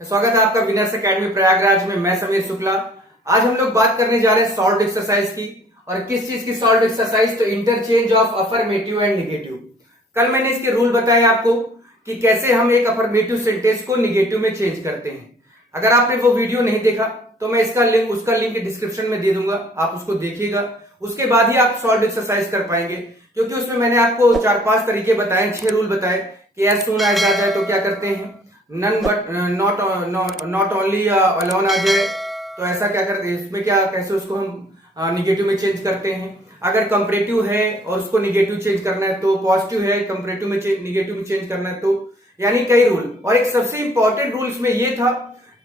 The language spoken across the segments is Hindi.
स्वागत है आपका विनर्स एकेडमी प्रयागराज में। मैं समीर शुक्ला। आज हम लोग बात करने जा रहे हैं सॉल्व एक्सरसाइज की। और किस चीज की सॉल्व एक्सरसाइज? तो interchange of affirmative and negative. कल मैंने इसके रूल बताए आपको कि कैसे हम एक अफर्मेटिव सेंटेंस को निगेटिव में चेंज करते हैं। अगर आपने वो वीडियो नहीं देखा तो मैं उसका लिंक डिस्क्रिप्शन में दे दूंगा, आप उसको देखिएगा। उसके बाद ही आप सॉल्व एक्सरसाइज कर पाएंगे, क्योंकि उसमें मैंने आपको 4-5 तरीके बताए, 6 रूल बताए कि एज सून एज आ जाए तो क्या करते हैं, none but not only alone आ जाए तो ऐसा क्या करते हैं, इसमें क्या कैसे उसको हम निगेटिव में चेंज करते हैं। अगर कंपैरेटिव है और उसको निगेटिव चेंज करना है तो, पॉजिटिव है कंपैरेटिव में निगेटिव में चेंज करना है तो, यानी कई रूल। और एक सबसे इंपॉर्टेंट रूल इसमें यह था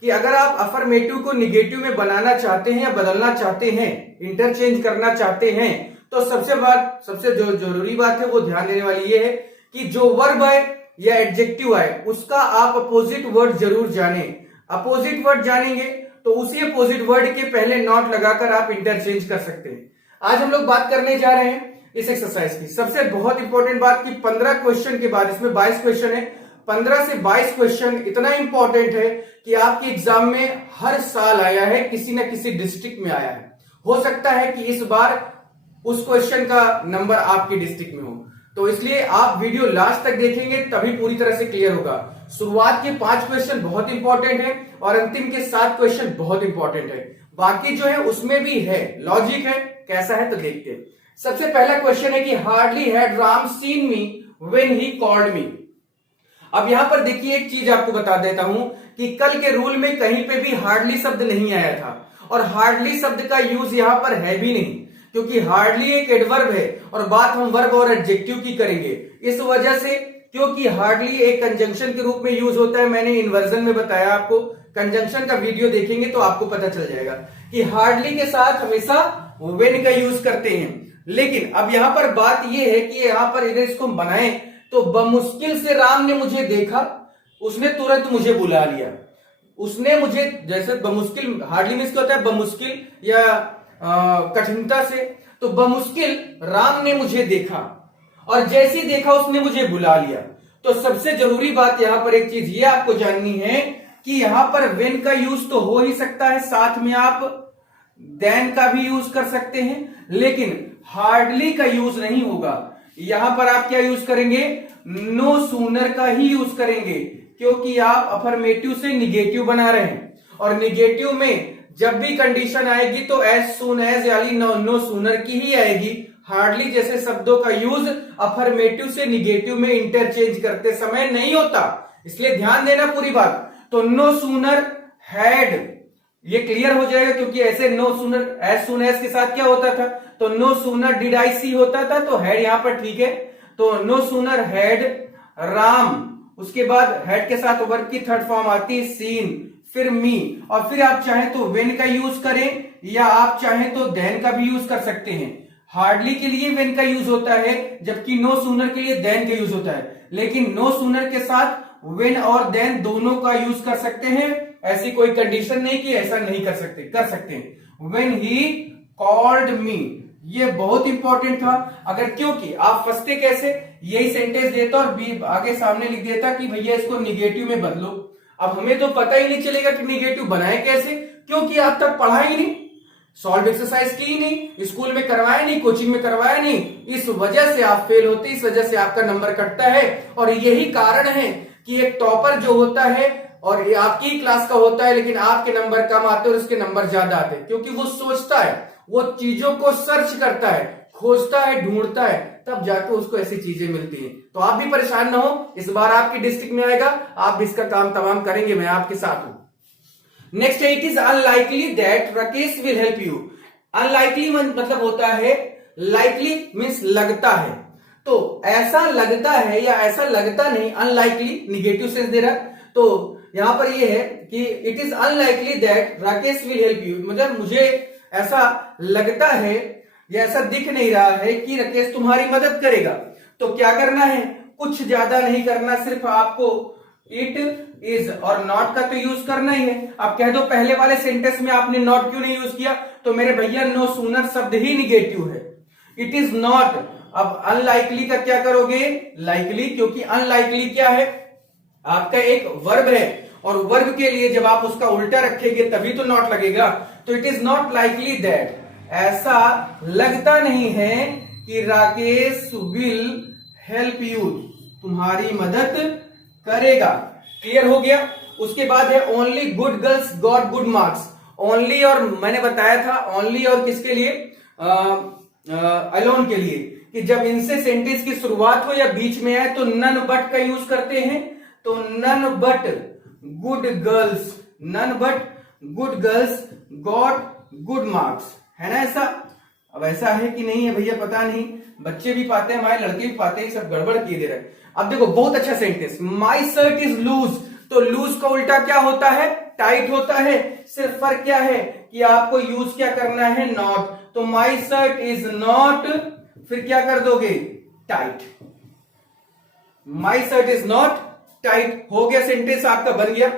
कि अगर आप अफर्मेटिव को निगेटिव में बनाना चाहते हैं या बदलना चाहते हैं, इंटरचेंज करना चाहते हैं, तो सबसे जो जरूरी बात है वो ध्यान देने वाली ये है कि जो वर्ब है या एडजेक्टिव है उसका आप अपोजिट वर्ड जरूर जाने। अपोजिट वर्ड जानेंगे तो उसी अपोजिट वर्ड के पहले नॉट लगाकर आप इंटरचेंज कर सकते हैं। आज हम लोग बात करने जा रहे हैं इस एक्सरसाइज की। सबसे बहुत इंपॉर्टेंट बात कि 15 क्वेश्चन के बाद, इसमें 22 क्वेश्चन है, 15 से 22 क्वेश्चन इतना इंपॉर्टेंट है कि आपके एग्जाम में हर साल आया है, किसी न किसी डिस्ट्रिक्ट में आया है। हो सकता है कि इस बार उस क्वेश्चन का नंबर आपके डिस्ट्रिक्ट में हो, तो इसलिए आप वीडियो लास्ट तक देखेंगे तभी पूरी तरह से क्लियर होगा। शुरुआत के 5 क्वेश्चन बहुत इंपॉर्टेंट है और अंतिम के 7 क्वेश्चन बहुत इंपॉर्टेंट है। बाकी जो है उसमें भी है, लॉजिक है, कैसा है तो देखते हैं। सबसे पहला क्वेश्चन है कि hardly had Ram scene me when he called me. अब यहां पर देखिए, एक चीज आपको बता देता हूं कि कल के रूल में कहीं पे भी हार्डली शब्द नहीं आया था, और हार्डली शब्द का यूज यहां पर है भी नहीं, क्योंकि हार्डली एक एडवर्ब है और बात हम वर्ब और एडजेक्टिव की करेंगे। इस वजह से, क्योंकि हार्डली एक कंजंक्शन के रूप में यूज होता है, मैंने इन्वर्जन में बताया आपको, कंजंक्शन का वीडियो देखेंगे तो आपको पता चल जाएगा कि हार्डली के साथ हमेशा व्हेन का यूज करते हैं। लेकिन अब यहां पर बात यह है कि यहां पर अगर इसको बनाएं तो बमुश्किल से राम ने मुझे देखा, उसने तुरंत मुझे बुला लिया। उसने मुझे, जैसे बमुश्किल, हार्डली में इसका होता है बमुश्किल या कठिनता से, तो बमुश्किल राम ने मुझे देखा और जैसे देखा उसने मुझे बुला लिया। तो सबसे जरूरी बात यहां पर एक चीज ये आपको जाननी है कि यहां पर व्हेन का यूज तो हो ही सकता है, साथ में आप देन का भी यूज कर सकते हैं, लेकिन हार्डली का यूज नहीं होगा। यहां पर आप क्या यूज करेंगे? नो सूनर का ही यूज करेंगे, क्योंकि आप अफर्मेटिव से निगेटिव बना रहे हैं और निगेटिव में जब भी कंडीशन आएगी तो एज सून एज यानी नो सूनर की ही आएगी। हार्डली जैसे शब्दों का यूज अफर्मेटिव से निगेटिव में इंटरचेंज करते समय नहीं होता, इसलिए ध्यान देना पूरी बात। तो नो सूनर हैड, ये क्लियर हो जाएगा, क्योंकि ऐसे no sooner as soon as के साथ क्या होता था, तो no sooner did I see होता था, तो हैड यहां पर ठीक है। तो नो सूनर हैड राम, उसके बाद हैड के साथ वर्ब की थर्ड फॉर्म आती है सीन, फिर मी, और फिर आप चाहें तो व्हेन का यूज करें या आप चाहें तो देन का भी यूज कर सकते हैं। हार्डली के लिए व्हेन का यूज होता है, जबकि नो सूनर के लिए देन का यूज होता है। लेकिन नो सूनर के साथ व्हेन और देन दोनों का यूज कर सकते हैं, ऐसी कोई कंडीशन नहीं कि ऐसा नहीं कर सकते हैं। व्हेन ही कॉल्ड मी, ये बहुत इंपॉर्टेंट था। अगर, क्योंकि आप फंसते कैसे, यही सेंटेंस देता और आगे सामने लिख देता कि भैया इसको निगेटिव में बदलो। अब हमें तो पता ही नहीं चलेगा कि निगेटिव बनाए कैसे, क्योंकि आप तक पढ़ा ही नहीं, सॉल्व एक्सरसाइज की ही नहीं, स्कूल में करवाया नहीं, कोचिंग में करवाया नहीं, इस वजह से आप फेल होते, इस वजह से आपका नंबर कटता है। और यही कारण है कि एक टॉपर जो होता है और ये आपकी क्लास का होता है, लेकिन आपके नंबर कम आते हैं और उसके नंबर ज्यादा आते हैं, क्योंकि वो सोचता है, वो चीजों को सर्च करता है, खोजता है, ढूंढता है, तब जाके उसको ऐसी चीजें मिलती हैं। तो आप भी परेशान ना हो, इस बार आपकी डिस्ट्रिक्ट में आएगा, आप भी इसका काम तमाम करेंगे, मैं आपके साथ हूं। नेक्स्ट है, it is unlikely that Rakesh will help you. Unlikely मतलब होता है, लाइकली मीन्स लगता है, तो ऐसा लगता है या ऐसा लगता नहीं, अनलाइकली निगेटिव सेंस दे रहा है। तो यहां पर ये है कि it is unlikely that Rakesh will help you, मतलब मुझे ऐसा लगता है या ऐसा दिख नहीं रहा है कि राकेश तुम्हारी मदद करेगा। तो क्या करना है? कुछ ज्यादा नहीं करना, सिर्फ आपको इट इज और नॉट का तो यूज करना ही है। आप कह दो पहले वाले सेंटेंस में आपने नॉट क्यों नहीं यूज किया, तो मेरे भैया नो सूनर शब्द ही निगेटिव है, इट इज नॉट। अब अनलाइकली का क्या करोगे? लाइकली, क्योंकि अनलाइकली क्या है? आपका एक वर्ब है और वर्ब के लिए जब आप उसका उल्टा रखेंगे तभी तो नॉट लगेगा। तो it is not likely that, ऐसा लगता नहीं है कि राकेश विल हेल्प यू, तुम्हारी मदद करेगा। क्लियर हो गया। उसके बाद है only good girls got good marks. Only और मैंने बताया था ओनली और किसके लिए, अलोन के लिए, कि जब इनसे सेंटेंस की शुरुआत हो या बीच में आए तो नन बट का यूज करते हैं। तो none but good girls, none but good girls got good marks, है ना ऐसा। अब ऐसा है कि नहीं है भैया पता नहीं, बच्चे भी पाते हैं, हमारे लड़के भी पाते हैं, सब गड़बड़ किए दे रहे हैं। अब देखो बहुत अच्छा sentence, my shirt is loose. तो लूज का उल्टा क्या होता है, टाइट होता है। सिर्फ फर्क क्या है कि आपको यूज क्या करना है, नॉट। तो माई शर्ट इज नॉट, फिर क्या कर दोगे, tight. My shirt is not tight, हो गया सेंटेंस आपका बन गया।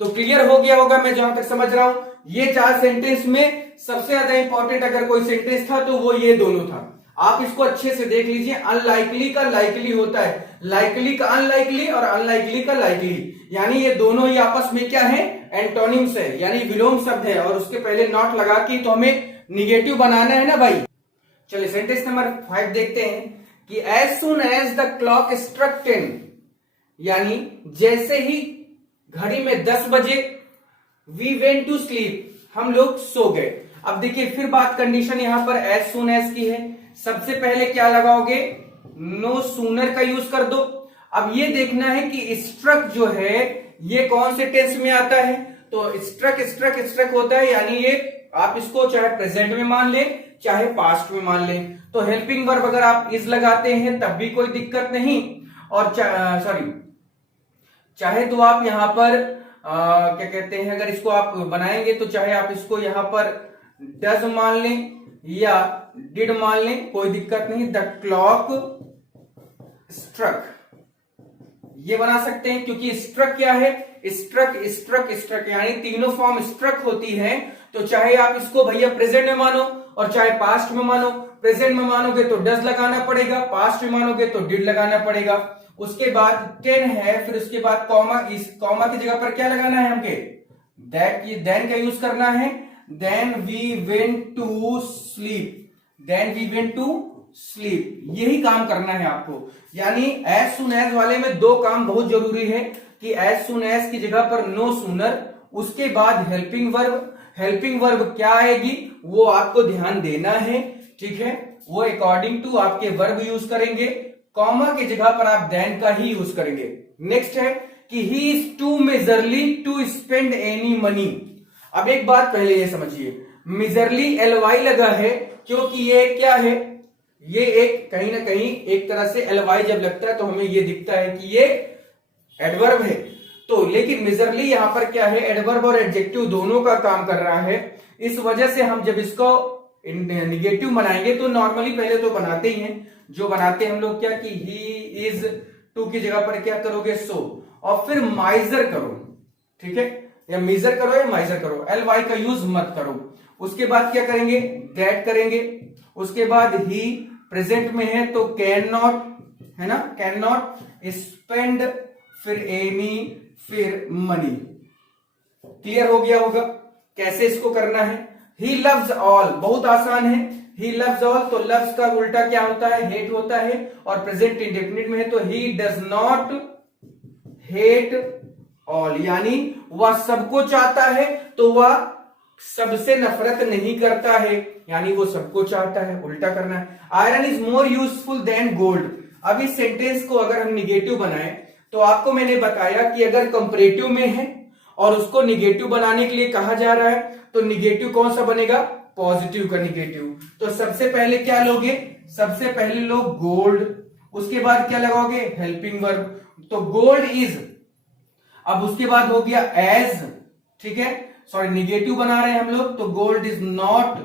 तो क्लियर हो गया होगा मैं जहां तक समझ रहा हूं। ये 4 सेंटेंस में सबसे ज्यादा इंपॉर्टेंट अगर कोई सेंटेंस था तो वो ये दोनों था। आप इसको अच्छे से देख लीजिए। अनलाइकली का लाइकली होता है, लाइकली का अनलाइकली और अनलाइकली का लाइकली, यानी ये दोनों ही आपस में क्या है, एंटोनिम्स है, यानी विलोम शब्द है। और उसके पहले नॉट लगा के तो हमें निगेटिव बनाना है ना भाई। चलिए सेंटेंस नंबर 5 देखते हैं कि as soon as the clock struck 10, यानी जैसे ही घड़ी में 10 बजे, वी वेंट टू स्लीप, हम लोग सो गए। अब देखिए फिर बात कंडीशन यहां पर एज सुन एज की है। सबसे पहले क्या लगाओगे, नो सूनर का यूज कर दो। अब ये देखना है कि स्ट्रक जो है ये कौन से टेंस में आता है। तो स्ट्रक स्ट्रक स्ट्रक होता है, यानी ये आप इसको चाहे प्रेजेंट में मान लें चाहे पास्ट में मान लें। तो हेल्पिंग वर्ब अगर आप इज लगाते हैं तब भी कोई दिक्कत नहीं, और चाहे तो आप यहां पर क्या कहते हैं, अगर इसको आप बनाएंगे तो चाहे आप इसको यहां पर डज मान लें या डिड मान लें, कोई दिक्कत नहीं। द क्लॉक स्ट्रक ये बना सकते हैं, क्योंकि स्ट्रक क्या है, स्ट्रक स्ट्रक स्ट्रक, यानी तीनों फॉर्म स्ट्रक होती है। तो चाहे आप इसको भैया प्रेजेंट में मानो और चाहे पास्ट में मानो। प्रेजेंट में मानोगे तो डज लगाना पड़ेगा, पास्ट में मानोगे तो डिड लगाना पड़ेगा। उसके बाद 10 है, फिर उसके बाद कॉमा, इस कॉमा की जगह पर क्या लगाना है हमके, दैट, ये देन का यूज करना है। Then we went to sleep, then we went to sleep, यही काम करना है आपको। यानी एज सुन एज वाले में 2 काम बहुत जरूरी है कि एज सुन एज की जगह पर नो सूनर, उसके बाद हेल्पिंग वर्ब। हेल्पिंग वर्ब क्या आएगी वो आपको ध्यान देना है, ठीक है। वो अकॉर्डिंग टू आपके वर्ब यूज करेंगे। कॉमा की जगह पर आप देन का ही यूज करेंगे। नेक्स्ट है कि he is too miserly to spend any money. अब एक बात पहले ये समझिए, मेजरली LY लगा है क्योंकि ये क्या है, ये एक कहीं ना कहीं एक तरह से LY जब लगता है तो हमें ये दिखता है कि ये एडवर्ब है। तो लेकिन मेजरली यहां पर क्या है, एडवर्ब और एडजेक्टिव दोनों का काम कर रहा है। इस वजह से हम जब इसको निगेटिव बनाएंगे तो नॉर्मली पहले तो बनाते ही हैं, जो बनाते हैं हम लोग क्या कि ही इज टू की जगह पर क्या करोगे, सो, और फिर माइजर करो, ठीक है, या मेजर करो या माइजर करो, LY का यूज मत करो। उसके बाद क्या करेंगे, दैट करेंगे। उसके बाद ही प्रेजेंट में है तो कैन नॉट, है ना, कैन नॉट स्पेंड, फिर एनी, फिर मनी। क्लियर हो गया होगा कैसे इसको करना है। ही लव्स ऑल बहुत आसान है, ही लव्स ऑल, तो लव्स का उल्टा क्या होता है, हेट होता है, और प्रेजेंट इंडेफिनिट में है तो ही डज नॉट हेट ऑल, यानी वह सबको चाहता है तो वह सबसे नफरत नहीं करता है, यानी वो सबको चाहता है, उल्टा करना है। Iron is more useful than gold. अब इस सेंटेंस को अगर हम निगेटिव बनाएं तो आपको मैंने बताया कि अगर कंपैरेटिव में है और उसको निगेटिव बनाने के लिए कहा जा रहा है तो निगेटिव कौन सा बनेगा, पॉजिटिव का निगेटिव। तो सबसे पहले क्या लोगे, सबसे पहले लोग गोल्ड, उसके बाद क्या लगाओगे, हेल्पिंग वर्ब, तो गोल्ड इज। अब उसके बाद हो गया एज, ठीक है, सॉरी निगेटिव बना रहे हैं हम लोग, तो gold is not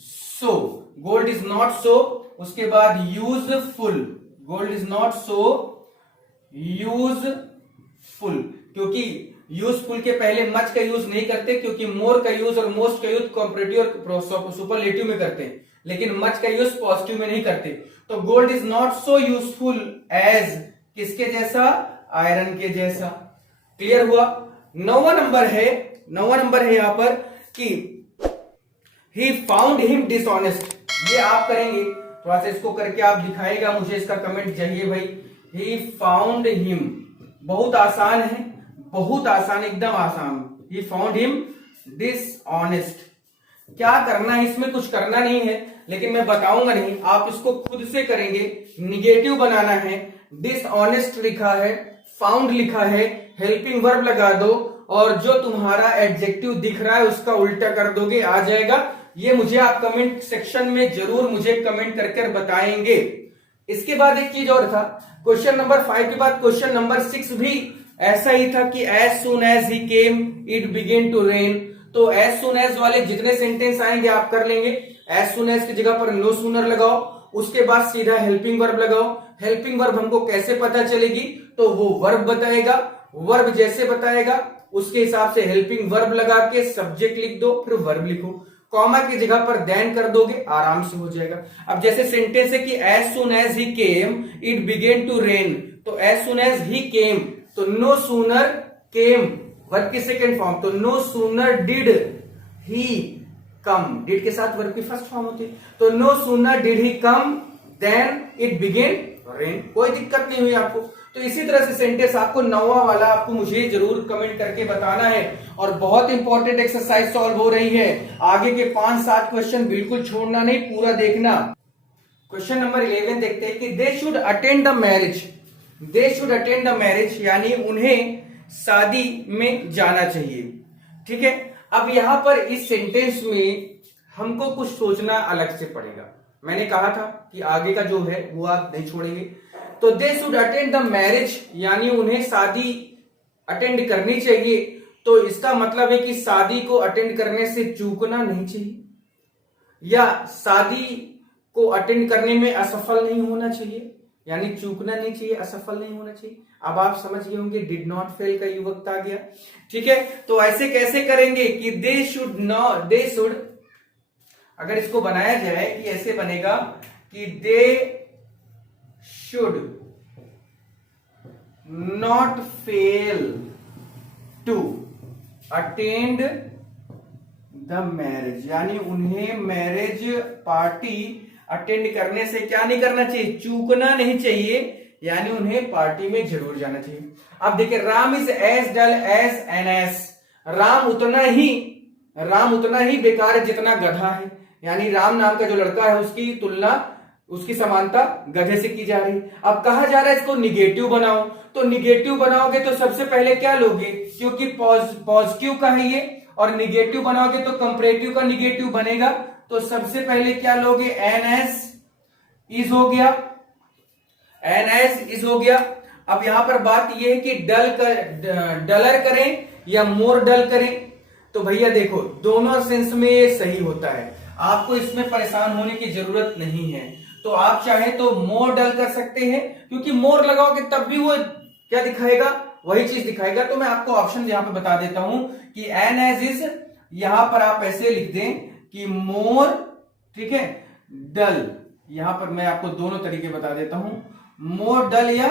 so, gold is not सो। उसके बाद useful, gold is not so useful, क्योंकि यूजफुल के पहले मच का यूज नहीं करते, क्योंकि मोर का यूज और मोस्ट का यूज कॉम्परेटिव और सुपरलेटिव में करते हैं, लेकिन मच का यूज पॉजिटिव में नहीं करते। तो gold is not so useful as, किसके जैसा, आयरन के जैसा। क्लियर हुआ। 9वां नंबर है यहां पर कि ही फाउंड हिम डिसऑनेस्ट। ये आप करेंगे, थोड़ा सा इसको करके आप दिखाएगा, मुझे इसका कमेंट चाहिए भाई। ही फाउंड हिम, बहुत आसान है, बहुत आसान, एकदम आसान। He found him dishonest. क्या करना है इसमें, कुछ करना नहीं है, लेकिन मैं बताऊंगा नहीं, आप इसको खुद से करेंगे। निगेटिव बनाना है, डिसऑनेस्ट लिखा है, फाउंड लिखा है, हेल्पिंग वर्ब लगा दो और जो तुम्हारा एडजेक्टिव दिख रहा है उसका उल्टा कर दोगे, आ जाएगा। ये मुझे आप कमेंट सेक्शन में जरूर मुझे कमेंट करके बताएंगे। इसके बाद एक चीज और था, क्वेश्चन नंबर 5 के बाद क्वेश्चन नंबर 6 भी ऐसा ही था कि as soon as he came it began to rain. तो एज सुन एज वाले जितने सेंटेंस आएंगे आप कर लेंगे। एज सुन एज की जगह पर नो सूनर लगाओ, उसके बाद सीधा हेल्पिंग वर्ब लगाओ। हेल्पिंग वर्ब हमको कैसे पता चलेगी, तो वो वर्ब बताएगा, वर्ब जैसे बताएगा उसके हिसाब से हेल्पिंग वर्ब लगा के सब्जेक्ट लिख दो, फिर वर्ब लिखो। कॉमा की जगह पर देन कर दोगे, आराम से हो जाएगा। अब जैसे सेंटेंस है कि as soon as he came it began to rain, तो as soon as he came, तो नो सूनर केम वर्ब की सेकेंड फॉर्म, तो no sooner did he come, did के साथ वर्ब की फर्स्ट फॉर्म होती है, तो no sooner did he come then it began rain. कोई दिक्कत नहीं हुई आपको। तो इसी तरह से सेंटेंस आपको 9वां वाला आपको मुझे जरूर कमेंट करके बताना है। और बहुत इंपॉर्टेंट एक्सरसाइज सॉल्व हो रही है, आगे के 5-7 क्वेश्चन बिल्कुल छोड़ना नहीं, पूरा देखना। क्वेश्चन नंबर 11 देखते हैं कि they should attend the marriage. They should attend the marriage यानी उन्हें शादी में जाना चाहिए। ठीक है, अब यहां पर इस सेंटेंस में हमको कुछ सोचना अलग से पड़ेगा। मैंने कहा था कि आगे का जो है वो आप नहीं छोड़ेंगे। तो they should attend the marriage यानी उन्हें शादी अटेंड करनी चाहिए, तो इसका मतलब है कि शादी को अटेंड करने से चूकना नहीं चाहिए, या शादी को अटेंड करने में असफल नहीं होना चाहिए, यानी चूकना नहीं चाहिए, असफल नहीं होना चाहिए। अब आप समझ गए होंगे, डिड नॉट फेल का युवक आ गया। ठीक है, तो ऐसे कैसे करेंगे कि दे शुड, अगर इसको बनाया जाए कि ऐसे बनेगा कि they should not fail to attend the marriage, यानी उन्हें मैरिज पार्टी अटेंड करने से क्या नहीं करना चाहिए, चूकना नहीं चाहिए, यानी उन्हें पार्टी में जरूर जाना चाहिए। अब देखिए, Ram is as dull as an ass. Ram उतना ही बेकार है जितना गधा है, यानी राम नाम का जो लड़का है उसकी तुलना, उसकी समानता गधे से की जा रही। अब कहा जा रहा है इसको निगेटिव बनाओ, तो निगेटिव बनाओगे तो सबसे पहले क्या लोगे, क्योंकि पॉजिटिव का है ये, और निगेटिव बनाओगे तो कंपैरेटिव का निगेटिव बनेगा, तो सबसे पहले क्या लोगे, एन एस इज हो गया, एन एस इज हो गया। अब यहां पर बात यह है कि डलर करें या मोर डल करें, तो भैया देखो दोनों सेंस में ये सही होता है, आपको इसमें परेशान होने की जरूरत नहीं है। तो आप चाहे तो मोर डल कर सकते हैं, क्योंकि मोर लगाओगे तब भी वो क्या दिखाएगा, वही चीज दिखाएगा। तो मैं आपको ऑप्शन यहां पे बता देता हूं कि एन एज इज, यहां पर आप ऐसे लिख दें कि मोर, ठीक है, डल, यहां पर मैं आपको दोनों तरीके बता देता हूं, मोर डल या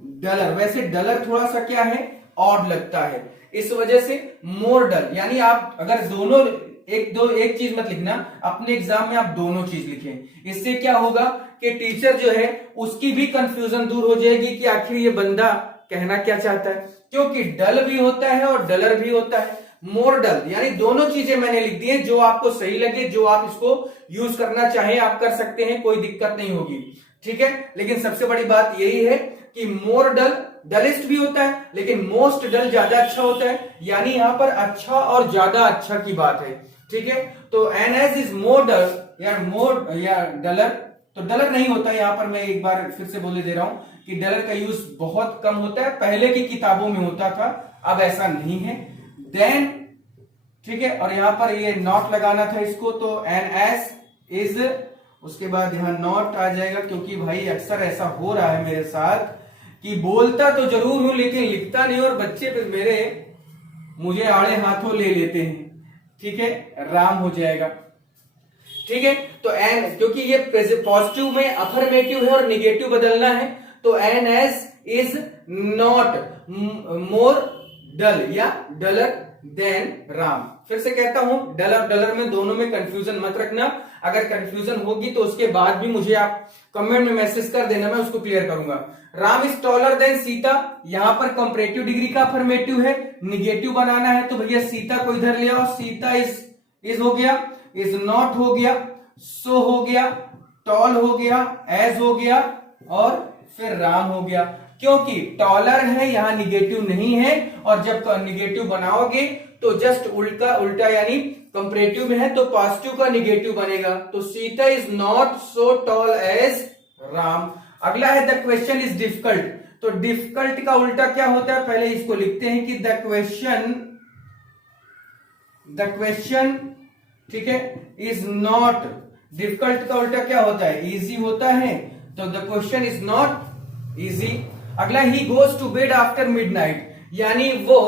डलर। वैसे डलर थोड़ा सा क्या है, ऑड लगता है, इस वजह से मोर डल, यानी आप अगर दोनों एक चीज मत लिखना, अपने एग्जाम में आप दोनों चीज लिखें। इससे क्या होगा कि टीचर जो है उसकी भी कंफ्यूजन दूर हो जाएगी कि आखिर ये बंदा कहना क्या चाहता है, क्योंकि डल भी होता है और डलर भी होता है। मोर डल यानी दोनों चीजें मैंने लिख दी है, जो आपको सही लगे, जो आप इसको यूज करना चाहें आप कर सकते हैं, कोई दिक्कत नहीं होगी। ठीक है, लेकिन सबसे बड़ी बात यही है कि मोर डल डलिस्ट भी होता है, लेकिन मोस्ट डल ज्यादा अच्छा होता है, यानी यहां पर अच्छा और ज्यादा अच्छा की बात है। ठीक है, तो N as is more dull या मोर या डलर, तो डलर नहीं होता। यहां पर मैं एक बार फिर से बोले दे रहा हूं कि डलर का यूज बहुत कम होता है, पहले की किताबों में होता था, अब ऐसा नहीं है। देन, ठीक है, और यहां पर ये नॉट लगाना था इसको, तो एन एस इज, उसके बाद यहां नॉट आ जाएगा, क्योंकि भाई अक्सर ऐसा हो रहा है मेरे साथ कि बोलता तो जरूर हूं लेकिन लिखता नहीं, और बच्चे फिर मेरे मुझे आड़े हाथों ले लेते हैं। ठीक है, राम हो जाएगा। ठीक है, तो एन, क्योंकि ये पॉजिटिव में अफर्मेटिव है और निगेटिव बदलना है, तो N S is not more dull या डलर देन राम। फिर से कहता हूं, डल और डलर में दोनों में कंफ्यूजन मत रखना। अगर कंफ्यूजन होगी तो उसके बाद भी मुझे आप कमेंट में मैसेज कर देना, मैं उसको क्लियर करूंगा। Ram is taller than Sita, यहां पर कंपैरेटिव डिग्री का अफर्मेटिव है, निगेटिव बनाना है तो भैया सीता को इधर ले आओ। सीता इज हो गया, इज नॉट हो गया, सो हो गया, टॉल हो गया, एज हो गया और फिर राम हो गया। क्योंकि टॉलर है, यहां निगेटिव नहीं है, और जब निगेटिव बनाओगे तो जस्ट उल्टा यानी कंपैरेटिव में है तो पॉजिटिव का निगेटिव बनेगा। तो Sita is not so tall as Ram. अगला है द क्वेश्चन इज डिफिकल्ट। तो डिफिकल्ट का उल्टा क्या होता है, पहले इसको लिखते हैं कि द क्वेश्चन ठीक है इज नॉट। डिफिकल्ट का उल्टा क्या होता है, इजी होता है, तो the question is not easy. अगला he goes to bed after midnight, यानी वो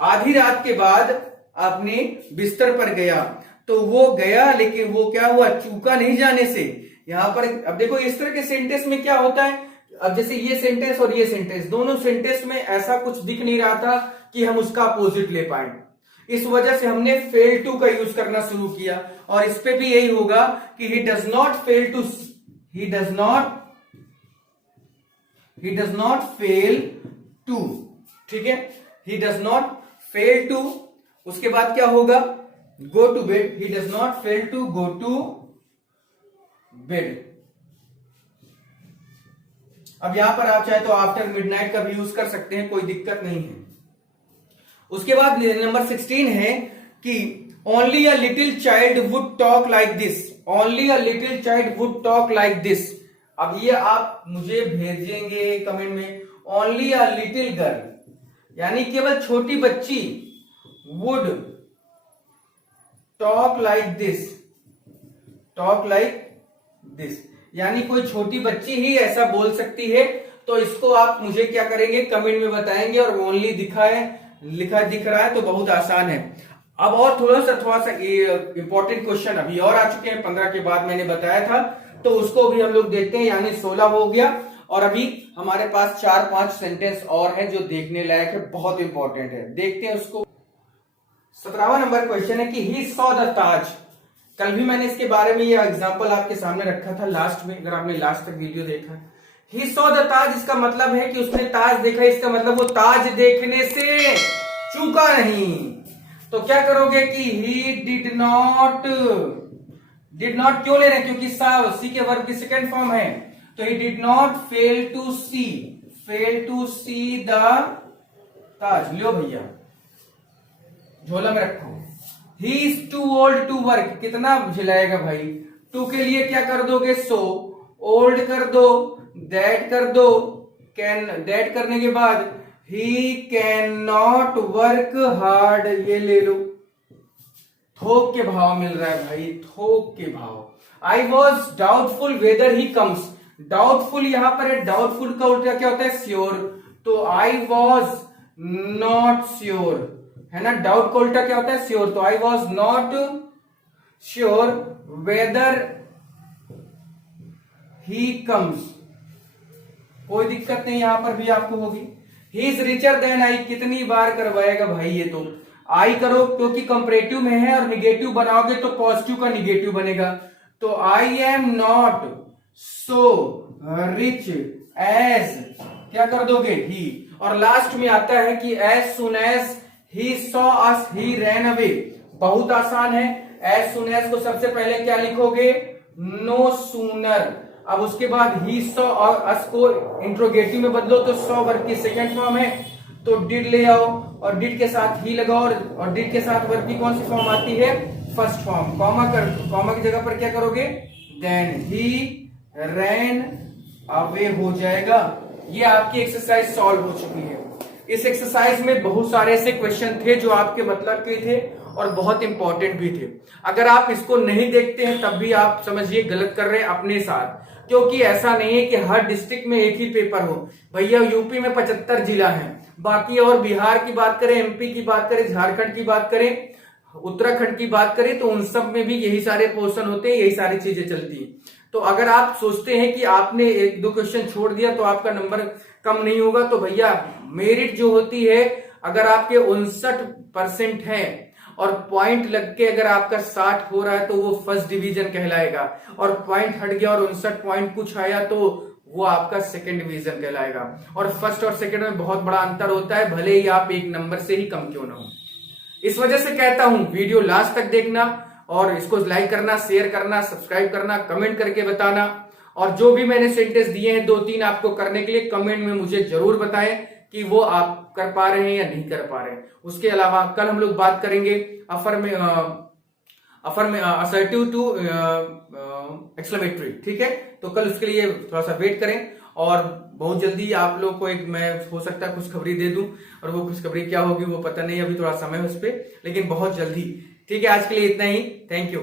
आधी रात के बाद अपने बिस्तर पर गया। तो वो गया लेकिन वो क्या हुआ, चूका नहीं जाने से। यहां पर अब देखो इस तरह के सेंटेंस में क्या होता है, अब जैसे ये सेंटेंस और ये सेंटेंस, दोनों सेंटेंस में ऐसा कुछ दिख नहीं रहा था कि हम उसका अपोजिट ले पाए। इस वजह से हमने फेल टू का यूज करना शुरू किया, और इस पे भी यही होगा कि he does not fail to, ठीक है, he does not fail to. उसके बाद क्या होगा, go to bed, he does not fail to go to bed. अब यहां पर आप चाहे तो आफ्टर मिडनाइट का भी यूज कर सकते हैं, कोई दिक्कत नहीं है। उसके बाद नंबर 16 है कि only a little child would talk like this, only a little child would talk like this. अब ये आप मुझे भेजेंगे कमेंट में, ओनली अ लिटिल गर्ल यानी केवल छोटी बच्ची, वुड टॉक लाइक दिस यानी कोई छोटी बच्ची ही ऐसा बोल सकती है। तो इसको आप मुझे क्या करेंगे, कमेंट में बताएंगे, और ओनली लिखा दिख रहा है तो बहुत आसान है। अब और थोड़ा सा इंपॉर्टेंट क्वेश्चन अभी और आ चुके हैं, 15 के बाद मैंने बताया था, तो उसको भी हम लोग देखते हैं, यानी 16 हो गया। और अभी हमारे पास 4-5 सेंटेंस और है जो देखने लायक है, बहुत इंपॉर्टेंट है, देखते हैं उसको। 17वां नंबर क्वेश्चन है कि ही सॉ द ताज। कल भी मैंने इसके बारे में ये एग्जांपल आपके सामने रखा था लास्ट में, अगर आपने लास्ट तक वीडियो देखा है। ही सॉ द ताज, इसका मतलब है कि उसने ताज देखा, इसका मतलब वो ताज देखने से चूका नहीं। तो क्या करोगे कि ही डिड नॉट क्यों ले रहे हैं, क्योंकि सी के वर्ब की सेकेंड फॉर्म है, तो he did not fail to see the Taj. लियो भैया झोला में रखो। He is too old to work, कितना झिलाएगा भाई, टू के लिए क्या कर दोगे, सो, ओल्ड कर दो, दैट कर दो, कैन, दैट करने के बाद he can not work hard, ये ले लो, थोक के भाव मिल रहा है भाई, थोक के भाव। I was doubtful whether he comes, doubtful यहां पर है, डाउटफुल का उल्टा क्या होता है, श्योर, तो आई वॉज नॉट श्योर है ना, डाउट का उल्टा क्या होता है, श्योर, तो I was not sure whether he comes, कोई दिक्कत नहीं यहां पर भी आपको होगी। He is richer than I, कितनी बार करवाएगा भाई, ये तो आई करो क्योंकि कंपैरेटिव में है, और निगेटिव बनाओगे तो पॉजिटिव का निगेटिव बनेगा, तो I am not so rich as, क्या कर दोगे, ही, और लास्ट में आता है कि as soon as he saw us he ran away. बहुत आसान है, एज सुन एज को सबसे पहले क्या लिखोगे, नो सूनर। अब उसके बाद ही सॉ और अस को इंट्रोगेटिव में बदलो तो सॉ वर्ब की सेकेंड फॉर्म है, तो डिड ले आओ और डिड के साथ ही लगाओ, और डिड के साथ वर्ब की कौन सी फॉर्म आती है, फर्स्ट फॉर्म। कॉमा की जगह पर क्या करोगे, देन ही रैन अवे हो जाएगा। ये आपकी एक्सरसाइज सॉल्व हो चुकी है। इस एक्सरसाइज में बहुत सारे ऐसे क्वेश्चन थे जो आपके मतलब के थे और बहुत इंपॉर्टेंट भी थे। अगर आप इसको नहीं देखते हैं तब भी आप समझिए गलत कर रहे हैं अपने साथ, क्योंकि ऐसा नहीं है कि हर डिस्ट्रिक्ट में एक ही पेपर हो। भैया यूपी में 75 जिला है, बाकी और बिहार की बात करें, एमपी की बात करें, झारखंड की बात करें, उत्तराखंड की बात करें, तो उन सब में भी यही सारे पोर्शन होते हैं, यही सारी चीजें चलती हैं। तो अगर आप सोचते हैं कि आपने 1-2 क्वेश्चन छोड़ दिया तो आपका नंबर कम नहीं होगा, तो भैया मेरिट जो होती है अगर आपके 59% है और पॉइंट लग के अगर आपका 60 हो रहा है तो वो फर्स्ट डिवीजन कहलाएगा, और पॉइंट हट गया और 59 पॉइंट कुछ आया तो वो आपका सेकंड डिवीजन कहलाएगा। और फर्स्ट और सेकंड में बहुत बड़ा अंतर होता है, भले ही आप एक नंबर से ही कम क्यों ना हो। इस वजह से कहता हूं वीडियो लास्ट तक देखना और इसको लाइक करना, शेयर करना, सब्सक्राइब करना, कमेंट करके बताना। और जो भी मैंने सेंटेंस दिए हैं 2-3 आपको करने के लिए, कमेंट में मुझे जरूर बताएं कि वो आप कर पा रहे हैं या नहीं कर पा रहे हैं। उसके अलावा कल हम लोग बात करेंगे असर्टिव टू एक्सक्लेमेटरी, ठीक है। तो कल उसके लिए थोड़ा सा वेट करें और बहुत जल्दी आप लोग को एक मैं हो सकता है खुशखबरी दे दूं, और वो खुशखबरी क्या होगी वो पता नहीं, अभी थोड़ा समय है उस पर, लेकिन बहुत जल्दी। ठीक है, आज के लिए इतना ही। Thank you.